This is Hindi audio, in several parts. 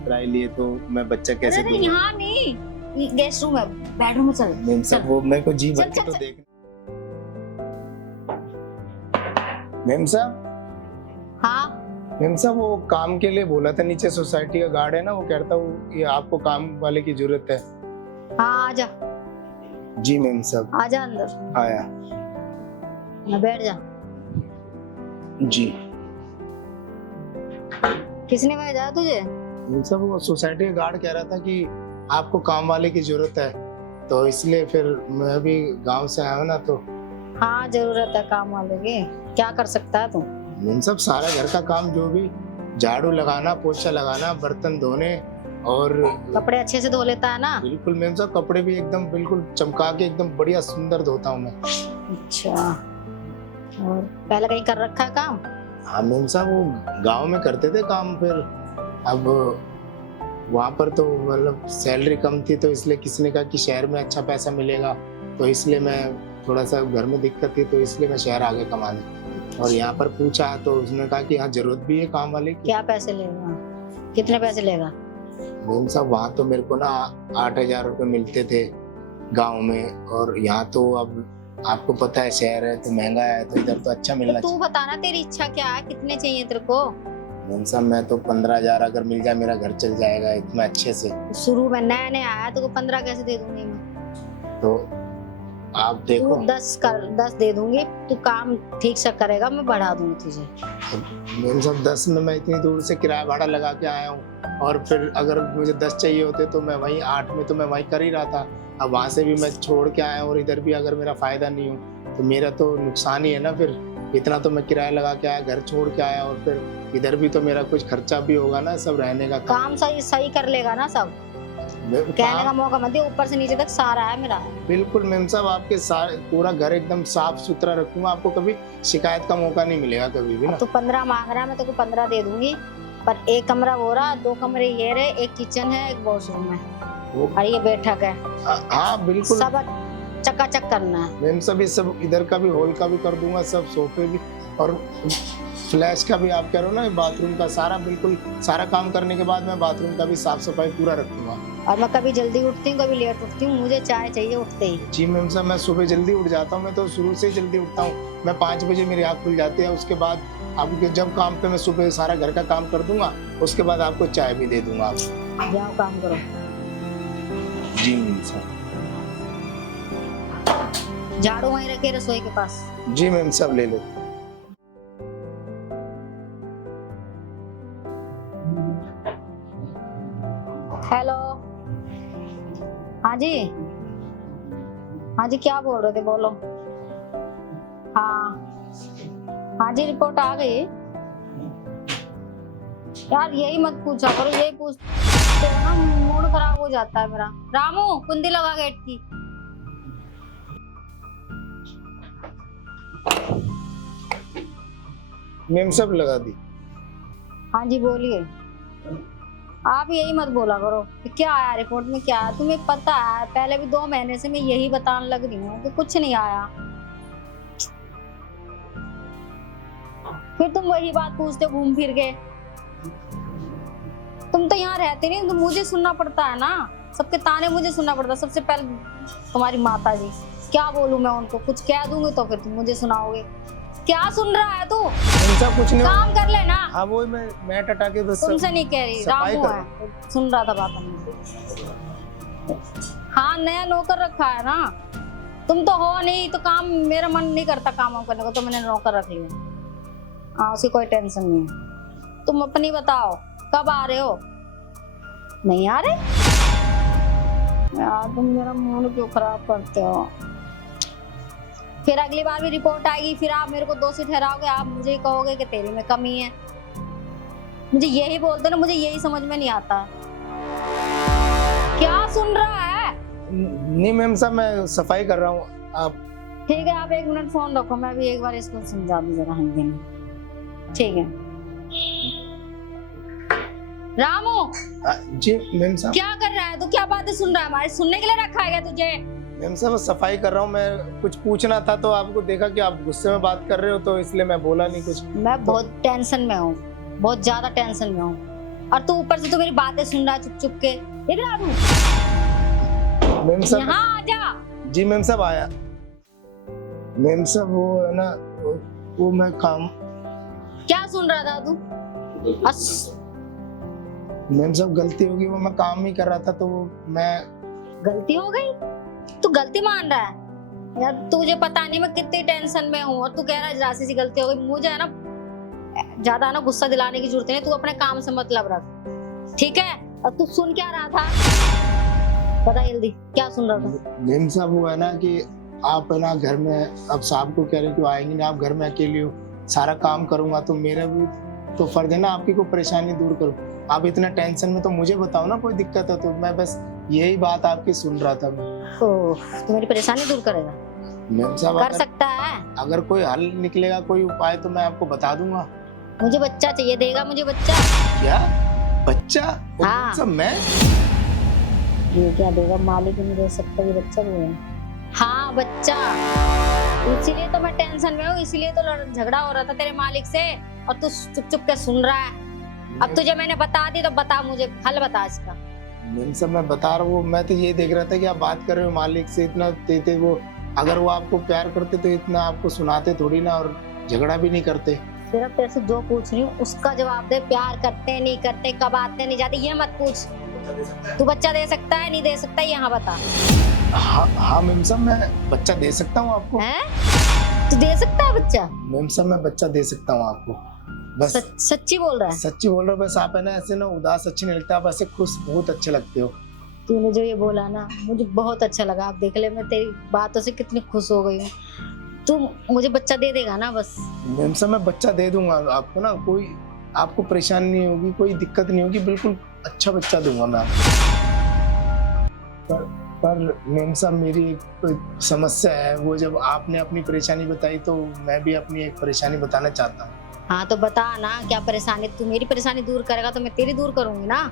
किराए लिए तो मैं बच्चा कैसे अरे दूंगा? यहाँ नहीं, गेस्ट रूम है, बेडरूम में चल। मेम साहब वो मेरे को जी भर चल, के चल, तो चल। देख। मेम साहब, हाँ मेम साहब वो काम के लिए बोला था, नीचे सोसाइटी का गार्ड है ना, वो कहता हूँ ये आपको काम वाले की जरूरत है। हाँ, आजा जी मेम साहब आजा अंदर, आया। ना बैठ जा। जी किसने भेजा तुझे? मेम साहब वो सोसाइटी का गार्ड कह रहा था कि आपको काम वाले की जरूरत है, तो इसलिए फिर मैं भी गांव से आया हूँ ना, तो हाँ जरूरत है काम वाले की, क्या कर सकता है तू? मेम साहब सारा घर का काम जो भी, झाड़ू लगाना, पोछा लगाना, बर्तन धोने और कपड़े अच्छे से धो लेता है ना? बिल्कुल मेम साहब कपड़े भी एकदम बिल्कुल चमका के एकदम बढ़िया सुंदर धोता हूँ मैं। अच्छा, और पहले कहीं कर रखा है काम? हाँ मेम साहब वो गांव में करते थे काम, फिर अब वहाँ पर तो मतलब सैलरी कम थी, तो इसलिए किसी ने कहा कि शहर में अच्छा पैसा मिलेगा, तो इसलिए मैं थोड़ा सा घर में दिक्कत थी, तो इसलिए मैं शहर आ गया कमाने। और यहाँ पर पूछा तो उसने कहा कि हाँ जरूरत भी है काम वाले की। क्या पैसे लेगा, कितने पैसे लेगा? मेम साहब वहाँ तो मेरे को ना 8,000 रुपये मिलते थे गांव में, और यहाँ तो अब आपको पता है शहर है तो महंगा है, तो इधर तो अच्छा मिलना तो तू चाहिए। बताना तेरी इच्छा क्या है, कितने चाहिए तेरे को? मेम साहब मैं तो 15,000 अगर मिल जाए मेरा घर चल जाएगा इतना अच्छे से। शुरू में नया नया आया तो 15 कैसे दे दूंगी मैं? तो आप तू देखो 10 दे दूंगी, तू काम ठीक से करेगा मैं बढ़ा दूंगी तुझे। मेम साहब 10 में मैं इतनी दूर से किराया भाड़ा लगा के आया हूँ, और फिर अगर मुझे 10 चाहिए होते तो मैं वहीं 8 में तो मैं वहीं कर ही रहा था। अब वहाँ से भी मैं छोड़ के आया और इधर भी अगर मेरा फायदा नहीं हो तो मेरा तो नुकसान ही है ना। फिर इतना तो मैं किराया लगा के आया, घर छोड़ के आया, और फिर इधर भी तो मेरा कुछ खर्चा भी होगा ना, सब रहने का काम सही सही कर लेगा ना सब? कहने का मौका मत दे, ऊपर से नीचे तक सारा है मेरा। बिल्कुल मेम साहब आपके सारे पूरा घर एकदम साफ सुथरा रखूंगा, आपको कभी शिकायत का मौका नहीं मिलेगा कभी भी ना। तू 15 मांग रहा है, मैं तेको 15 दे दूंगी, पर एक कमरा हो रहा, 2 कमरे ये रहे, एक किचन है, एक वॉशरूम है और ये बैठक है। हाँ बिल्कुल सब चकाचक करना है। मैम सब ये सब इधर का भी हॉल का भी कर दूंगा, सब सोफे भी, और फ्लैश का भी आप कह रहे हो ना, बाथरूम का सारा बिल्कुल सारा काम करने के बाद मैं बाथरूम का भी साफ सफाई पूरा रखूंगा। और मैं कभी जल्दी उठती हूँ कभी लेट उठती हूँ, मुझे चाय चाहिए उठते ही। जी मैम साहब मैं सुबह जल्दी उठ जाता हूँ, मैं तो शुरू से ही जल्दी उठता हूँ, मैं 5 बजे मेरी आँख खुल जाती है। उसके बाद आपके जब काम पे मैं सुबह सारा घर का काम कर दूंगा, उसके बाद आपको चाय भी दे दूंगा। आप जाओ काम करो। जी मैम साहब। झाड़ू वहीं रखे रसोई के पास। जी मैम साहब ले लेते। हेलो, हाँ जी, हाँ जी क्या बोल रहे थे, बोलो। हाँ हाँ जी रिपोर्ट आ गई। यार यही मत पूछा करो, यही पूछते हो ना मूड खराब हो जाता है मेरा। रामू कुंडी लगा गेट की। मैम साहब लगा दी। हाँ जी बोलिए। आप यही मत बोला करो कि क्या आया रिपोर्ट में, क्या आया। तुम्हें पता है पहले भी 2 महीने से मैं यही बताने लग रही हूँ कि कुछ नहीं आया, फिर तुम वही बात पूछते हो घूम फिर के। तुम तो यहाँ रहते नहीं, तो मुझे सुनना पड़ता है ना, सबके ताने मुझे सुनना पड़ता है। सबसे पहले तुम्हारी माता जी, क्या बोलूं मैं उनको, कुछ कह दूंगी तो फिर तुम मुझे सुनाओगे। क्या सुन रहा है तू? मैम कुछ नहीं, काम कर लेना। हाँ वो मैं टटा के बस तुमसे नहीं कह रही, सफाई रामू कर है, सुन रहा था बात हमने। हाँ नया नौकर रखा है ना, तुम तो हो नहीं, तो काम मेरा मन नहीं करता काम करने को, तो मैंने नौकर रख लिया। हाँ उसकी कोई टेंशन नहीं है। तुम अपनी बताओ कब आ रहे हो? नहीं आ रहे यार, तुम मेरा मूड क्यों खराब करते हो। फिर अगली बार भी रिपोर्ट आएगी, फिर आप मेरे को दोषी ठहराओगे, आप मुझे कहोगे कि तेरी में कमी है। मुझे यही बोलते ना, मुझे यही समझ में नहीं आता। क्या सुन रहा है? नहीं मैम साहब मैं सफाई कर रहा हूँ। आप ठीक है, आप 1 मिनट फोन रखो, मैं भी एक बार इसको समझा दूं जरा हिंदी में। ठीक है रामू। जी मैम साहब। क्या कर रहा है तू, क्या बातें सुन रहा है हमारे, सुनने के लिए रखा है क्या तुझे? मैम साहब सफाई कर रहा हूँ, मैं कुछ पूछना था तो आपको देखा कि आप गुस्से में बात कर रहे हो, तो इसलिए मैं बोला नहीं कुछ। मैं बहुत टेंशन में हूँ, बहुत ज्यादा टेंशन में हूँ। और तू ऊपर से तू मेरी बातें सुन रहा है चुप चुप के। इधर आ तू, मैम साहब। यहाँ आ जा। जी मैम साहब आया। मैम साहब वो है ना, वो मैं काम। क्या सुन रहा था तू? मैम साहब गलती होगी, वो मैं काम ही कर रहा था तो मैं। गलती हो गई? तू गलती मान रहा है यार? तुझे पता नहीं मैं कितनी टेंशन में हूँ और तू कह रहा है राशि सी गलती हो गई। मुझे है ना ज्यादा ना गुस्सा दिलाने की जरूरत नहीं, तू अपने काम से मतलब रख, ठीक है? और तू सुन क्या रहा था, बता जल्दी, क्या सुन रहा था? मैम साहब वो है ना कि आप है ना घर में, अब साहब को कह रहे कि वो आएंगे ना, आप घर में अकेले हो, सारा काम करूंगा तो मेरा भी तो फर्ज है ना आपकी कोई परेशानी दूर करूं। आप इतना टेंशन में तो मुझे बताओ ना, कोई दिक्कत है तो। मैं बस यही बात आपकी सुन रहा था। तू मेरी परेशानी दूर करेगा? मैम साहब कर सकता है। अगर कोई हल निकलेगा, कोई उपाय, तो मैं आपको बता दूंगा। मुझे बच्चा चाहिए, देगा मुझे बच्चा? क्या बच्चा? हाँ। सब मैं ये क्या देगा? मालिक नहीं दे सकता ये बच्चा भी है। हाँ बच्चा, इसीलिए तो मैं टेंशन में हूँ, इसीलिए तो झगड़ा हो रहा था तेरे मालिक से और तू चुप चुप के सुन रहा है। अब तुझे मैंने बता दी तो बता, मुझे हल बता इसका। मैम साहब मैं बता रहा हूँ, मैं तो ये देख रहा था कि आप बात कर रहे हो मालिक से, इतना देते वो, अगर वो आपको प्यार करते तो इतना आपको सुनाते थोड़ी ना और झगड़ा भी नहीं करते। सिर्फ तेरे से जो पूछ रही हूँ उसका जवाब दे। प्यार करते नहीं करते, कब आते नहीं जाते, ये मत पूछ। तू बच्चा दे सकता है नहीं दे सकता, यहाँ बता। हाँ मैम साहब मैं बच्चा दे सकता हूँ आपको। हैं? तू दे सकता है बच्चा? मैम साहब मैं बच्चा दे सकता हूँ आपको, बस। सच्ची बोल रहा है? सच्ची बोल रहा हूँ, बस आप है ना ऐसे ना उदास अच्छे नहीं लगता, आप ऐसे खुश बहुत अच्छे लगते हो। तूने जो ये बोला ना मुझे बहुत अच्छा लगा। आप देख ले, मैं तेरी बातों से कितनी खुश हो गई हूँ। तू मुझे बच्चा दे देगा ना? बस मैम साहब मैं बच्चा दे दूंगा आपको ना, कोई आपको परेशानी नहीं होगी, कोई दिक्कत नहीं होगी, बिल्कुल अच्छा बच्चा दूंगा मैं आपको। पर मैम साहब मेरी एक समस्या है, वो जब आपने अपनी परेशानी बताई तो मैं भी अपनी एक परेशानी बताना चाहता हूँ। हाँ तो बता ना, क्या परेशानी? तू मेरी परेशानी दूर करेगा तो मैं तेरी दूर करूंगी ना।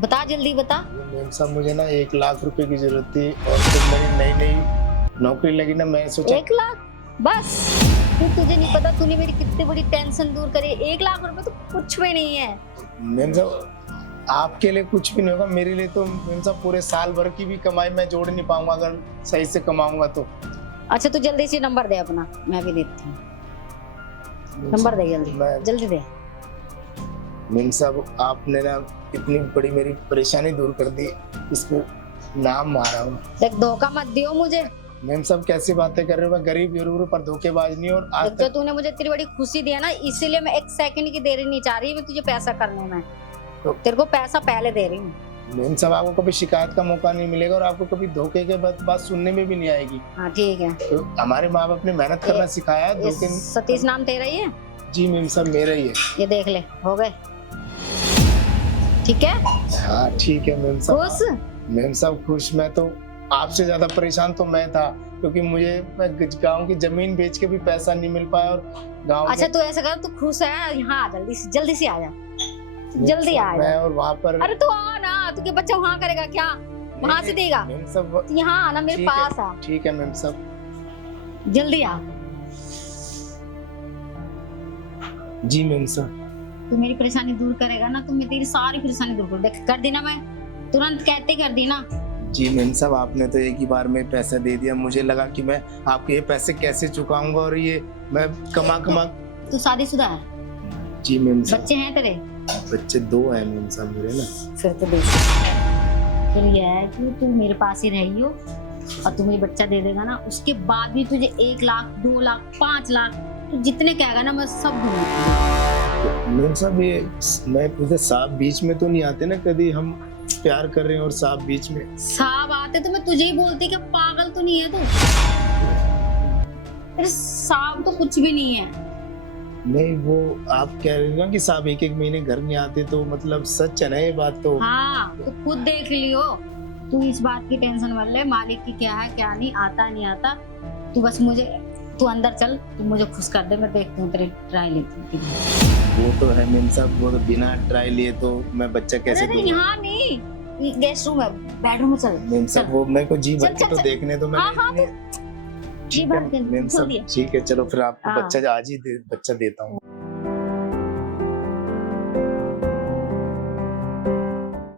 बता जल्दी बता। मैम साहब मुझे ना 1 लाख रुपए की जरूरत थी और जब मेरी नई नई नौकरी लगी ना, मैं सोचा 1 लाख बस? तुझे नहीं पता तूने मेरी कितनी बड़ी टेंशन दूर करी। 1 लाख रुपए तो कुछ भी नहीं है। मैम साहब आपके लिए कुछ भी नहीं होगा, मेरे लिए तो मैम साहब पूरे साल भर की भी कमाई मैं जोड़ नहीं पाऊंगा अगर सही से कमाऊंगा तो। अच्छा तू जल्दी से नंबर दे अपना, मैं भी देती हूँ। नंबर दे जल्दी, जल्दी दे। मैम साहब आपने ना इतनी बड़ी मेरी परेशानी दूर कर दी, इसको नाम मारा हूँ। देख धोखा मत दियो मुझे। मैम साहब कैसी बातें कर रहे हो, मैं गरीब जरूर हूँ पर धोखेबाज नहीं। और आज जो तूने मुझे इतनी बड़ी खुशी दी है ना, इसीलिए मैं 1 सेकंड की देरी नहीं चाह रही मैं तुझे पैसा करने में। तो तेरे को पैसा पहले दे रही हूँ। मैम साहब आपको कभी शिकायत का मौका नहीं मिलेगा और आपको कभी धोखे के बात सुनने में भी नहीं आएगी। हाँ ठीक है। तो हमारे माँ बाप ने मेहनत करना सिखाया है। धोखे सतीश नाम तेरा ही है? जी मैम साहब मेरा ही है। ये देख ले, हो गए? ठीक है? हाँ ठीक है मैम साहब। खुश? मैम साहब खुश। मैं तो आपसे ज्यादा परेशान तो मैं था, क्योंकि मुझे गांव की जमीन बेच के भी पैसा नहीं मिल पाया और गांव। अच्छा तू ऐसा कर, तू खुश है, यहाँ आ जल्दी से आ जा, जल्दी आ जा। मैं और वहाँ पर। अरे तू आ ना, तू क्या बच्चा वहाँ करेगा क्या? वहाँ से देगा? मैम साहब यहाँ आना, मेरे पास आ। ठीक है मैम साहब जल्दी आ। जी मैम साहब। तू मेरी परेशानी दूर करेगा ना तो मैं तेरी सारी परेशानी दूर कर दी ना। मैं तुरंत कहते कर दी ना। जी मैम साहब आपने तो एक ही बार में पैसा दे दिया, मुझे लगा कि मैं आपके ये पैसे कैसे चुकाऊंगा और ये मैं कमा। तू शादीशुदा है? जी मैम साहब। बच्चे हैं तेरे? बच्चे 2 हैं मैम साहब मेरे ना। फिर तो देख, फिर ये है कि तू मेरे पास ही रही हो और तू मुझे बच्चा दे देगा ना, उसके बाद भी तुझे 1 लाख 2 लाख 5 लाख तू जितने कहेगा ना मैं सब दूंगी। मैम साहब ये मैं पूछे सांप बीच में तो नहीं आते ना, कभी हम प्यार कर रहे हैं और सांप बीच में। सांप आते तो मैं तुझे ही बोलती कि पागल तो नहीं है तू? तेरे सांप तो कुछ भी नहीं है। नहीं वो आप कह रहे हो ना कि सांप 1-1 महीने घर नहीं आते, तो मतलब सच है ना ये बात तो? हाँ तो खुद देख लियो। तू इस बात की टेंशन मत ले, मालिक की क्या है क्या नहीं, आता नहीं आता। तू बस मुझे, तू अंदर चल, तू मुझे खुश कर दे, मैं देखती हूँ तेरी ट्राई लेती हूँ। वो तो है मैम साहब, वो तो बिना ट्राई लिए तो मैं बच्चा कैसे दूंगा? यहाँ नहीं, गेस्ट रूम है, बेडरूम में चल। मैम साहब वो मेरे को जी भर के तो देखने दो। हाँ हाँ तो मैम साहब ठीक है, चलो फिर आपको बच्चा आज ही बच्चा देता हूँ।